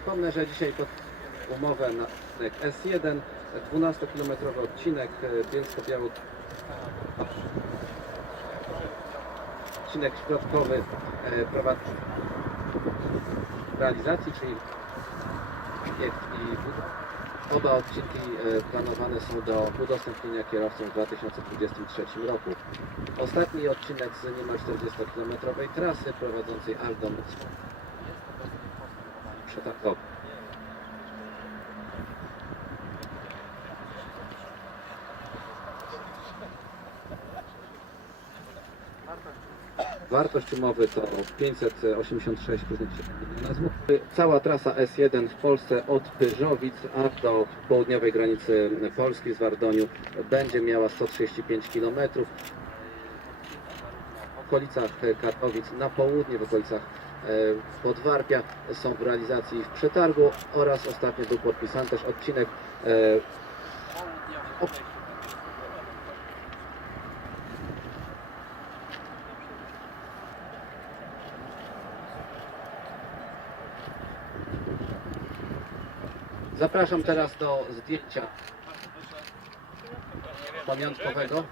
Przypomnę, że dzisiaj pod umowę na odcinek S1, 12-kilometrowy odcinek Bielsko-Białą odcinek środkowy e, prowadzi realizacji, czyli i oba odcinki e, planowane są do udostępnienia kierowcom w 2023 roku. Ostatni odcinek z niemal 40-kilometrowej trasy prowadzącej przetargowej. Wartość umowy to 586 miliona. Cała trasa S1 w Polsce od Pyżowic aż do południowej granicy Polski z Wardoniu będzie miała 135 km. Okolicach Katowic na południe, w okolicach e, Podwarpia są w realizacji w przetargu oraz ostatnio był podpisany też odcinek e, Zapraszam teraz do zdjęcia pamiątkowego.